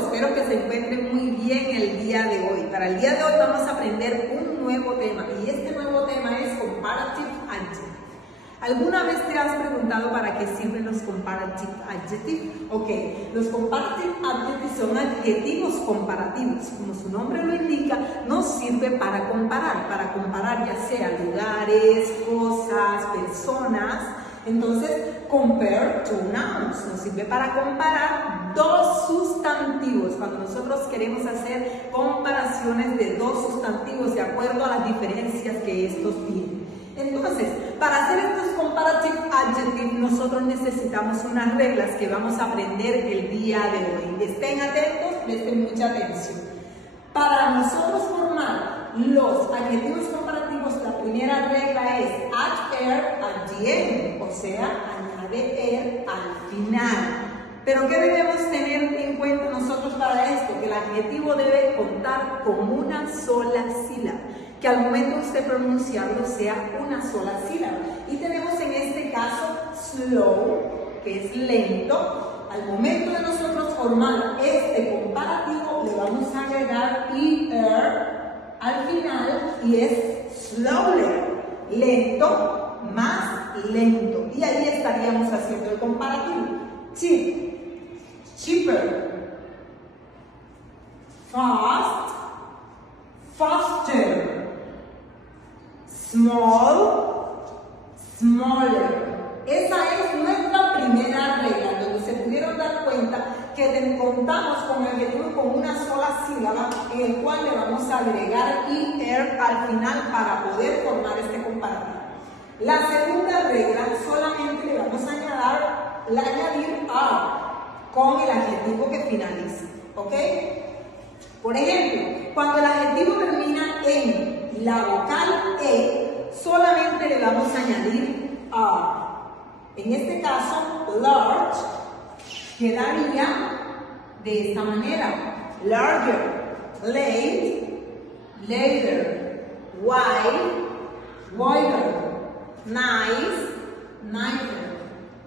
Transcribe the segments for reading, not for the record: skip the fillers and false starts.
espero que se encuentren muy bien el día de hoy. Para el día de hoy vamos a aprender un nuevo tema y este nuevo tema es Comparative Adjective. ¿Alguna vez te has preguntado para qué sirven los Comparative Adjectives? Ok, los Comparative Adjectives son adjetivos comparativos. Como su nombre lo indica, nos sirve para comparar ya sea lugares, cosas, personas. Entonces, compare two nouns, nos sirve para comparar dos sustantivos, cuando nosotros queremos hacer comparaciones de dos sustantivos de acuerdo a las diferencias que estos tienen. Entonces, para hacer estos comparative adjectives, nosotros necesitamos unas reglas que vamos a aprender el día de hoy. Estén atentos, presten mucha atención. Para nosotros formar los adjetivos comparativos, la primera regla es add er at the end, o sea, añade er al final. Pero ¿qué debemos tener en cuenta nosotros para esto? Que el adjetivo debe contar con una sola sílaba, que al momento de usted pronunciarlo sea una sola sílaba. Y tenemos en este caso slow, que es lento. Al momento de nosotros formar este comparativo, le vamos a agregar er al final y es slowly, lento más lento. Y ahí estaríamos haciendo el comparativo. Cheap, cheaper, fast, faster, small, smaller. Esa es nuestra primera regla, donde se pudieron dar cuenta que contamos con el adjetivo con una sola sílaba, en el cual le vamos a agregar er al final para poder formar este comparativo. La segunda regla, solamente le vamos a añadir con el adjetivo que finaliza, ¿ok? Por ejemplo, cuando el adjetivo termina en la vocal E, solamente le vamos a añadir En este caso, large quedaría de esta manera: larger, late, later, wide, wider, nice, nicer.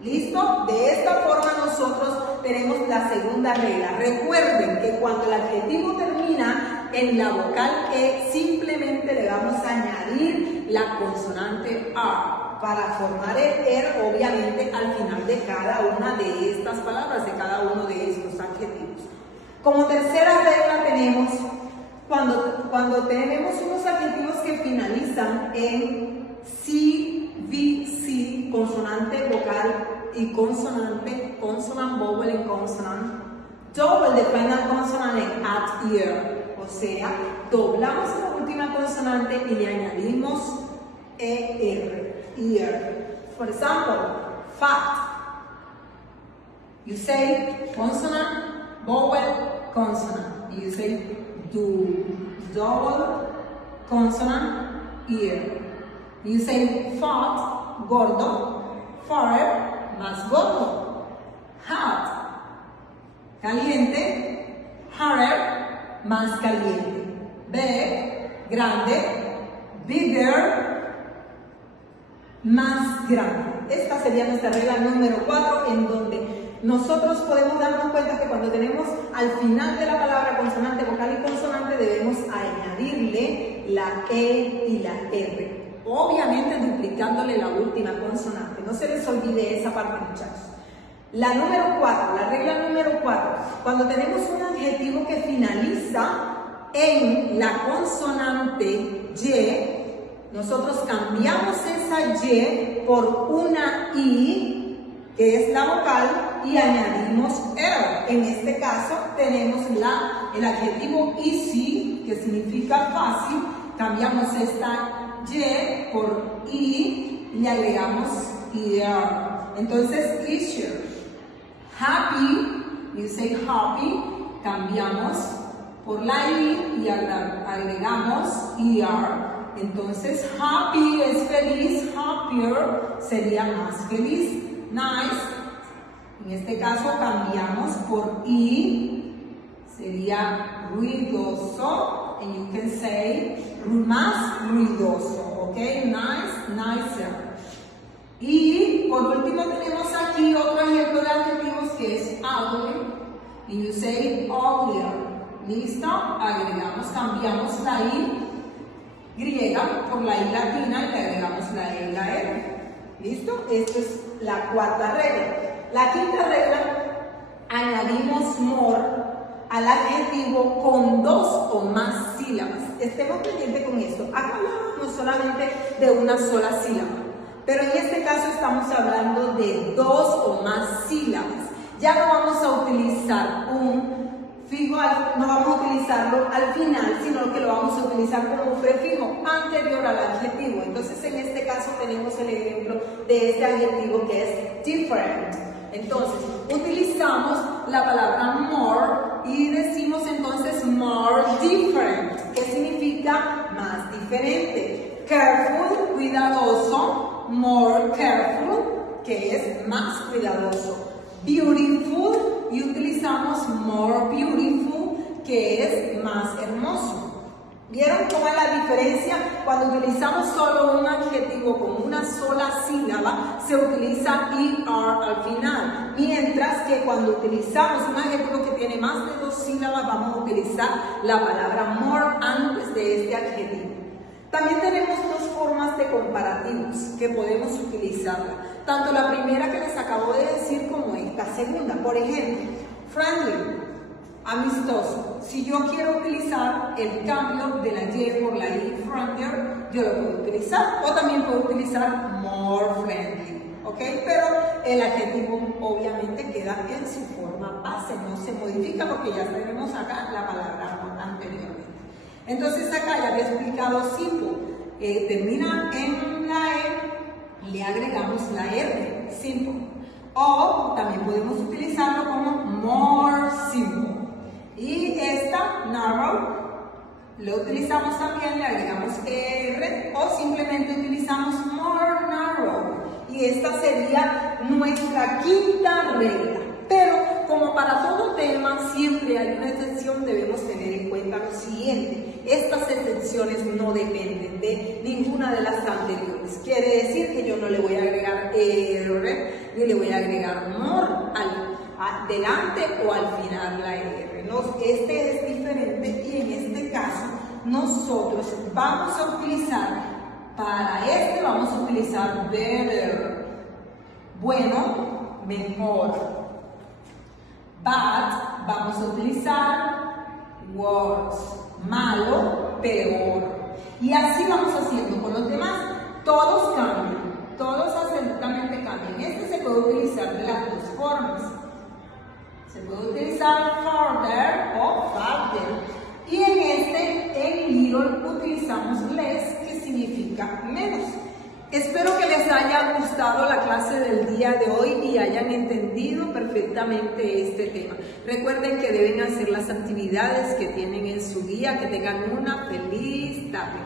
¿Listo? De esta forma nosotros tenemos la segunda regla. Recuerden que cuando el adjetivo termina en la vocal E, simplemente le vamos a añadir la consonante R para formar el obviamente al final de cada una de estas palabras, de cada uno de estos adjetivos. Como tercera regla tenemos cuando tenemos unos adjetivos que finalizan en CVC, consonante vocal y consonante, consonant, vowel and consonant, double the final consonant and add ear, o sea, doblamos la última consonante y le añadimos ER, ear. For example, fat. You say consonant, vowel, consonant. You say do, double, consonant, ear. You say fat, gordo, far, más gordo. Hot, caliente, hotter, más caliente. Big, grande, bigger, más grande. Esta sería nuestra regla número 4, en donde nosotros podemos darnos cuenta que cuando tenemos al final de la palabra consonante, vocal y consonante, debemos añadirle la E y la R. Obviamente duplicándole la última consonante. No se les olvide esa parte, muchachos. La número 4, la regla número 4. Cuando tenemos un adjetivo que finaliza en la consonante Y, nosotros cambiamos esa Y por una I, que es la vocal, y añadimos er. En este caso tenemos el adjetivo easy, que significa fácil. Cambiamos esta Y por I y le agregamos er. Entonces, easier. Happy, you say happy, cambiamos por la I y agregamos er. Entonces, happy es feliz, happier sería más feliz. Nice, en este caso cambiamos por I, sería ruidoso, and you can say más ruidoso, ok, nice, nicer. Y por último tenemos aquí otro ejemplo de adjetivos que es ugly, And you say uglier. ¿Listo? Agregamos, cambiamos la I griega por la I latina y le agregamos la E y la R. ¿Listo? Esta es la cuarta regla. La quinta regla, añadimos more al adjetivo con dos o más sílabas. Estemos pendientes con esto. Acá hablamos solamente de una sola sílaba, pero en este caso estamos hablando de dos o más sílabas. Ya no vamos a utilizar un fijo, no vamos a utilizarlo al final, sino que lo vamos a utilizar como prefijo anterior al adjetivo. Entonces, en este caso tenemos el ejemplo de este adjetivo que es different. Entonces, utilizamos la palabra more y decimos entonces more different, que significa más diferente. Careful, cuidadoso, more careful, que es más cuidadoso. Beautiful, y utilizamos more beautiful, que es más hermoso. ¿Vieron cómo es la diferencia? Cuando utilizamos solo un adjetivo con una sola sílaba, se utiliza ER al final. Mientras que cuando utilizamos un adjetivo que tiene más de dos sílabas, vamos a utilizar la palabra more antes de este adjetivo. También tenemos dos formas de comparativos que podemos utilizarla. Tanto la primera que les acabo de decir como esta segunda. Por ejemplo, friendly, amistoso. Si yo quiero utilizar el cambio de la Y por la I, friendlier, yo lo puedo utilizar. O también puedo utilizar more friendly. ¿Ok? Pero el adjetivo obviamente queda en su forma base, no se modifica porque ya tenemos acá la palabra anteriormente. Entonces acá ya había explicado simple, termina en la E, le agregamos la R, simple. O también podemos utilizarlo como more simple. Y esta, narrow, lo utilizamos también, le agregamos R o simplemente utilizamos more narrow. Y esta sería nuestra quinta regla. Pero como para todo tema siempre hay una excepción, debemos tener en cuenta lo siguiente. Estas excepciones no dependen de ninguna de las anteriores. Quiere decir que yo no le voy a agregar R ni le voy a agregar more delante o al final la R. No, este es diferente y en este caso nosotros vamos a utilizar, para este vamos a utilizar better, bueno, mejor. Bad, vamos a utilizar worse, malo, peor. Y así vamos haciendo con los demás. Todos cambian, todos absolutamente cambian. Este se puede utilizar de las dos formas. Se puede utilizar further o farther. Y en este, en little, utilizamos less, que significa menos. Espero que les haya gustado la clase del día de hoy y hayan entendido perfectamente este tema. Recuerden que deben hacer las actividades que tienen en su guía. Que tengan una feliz tarde.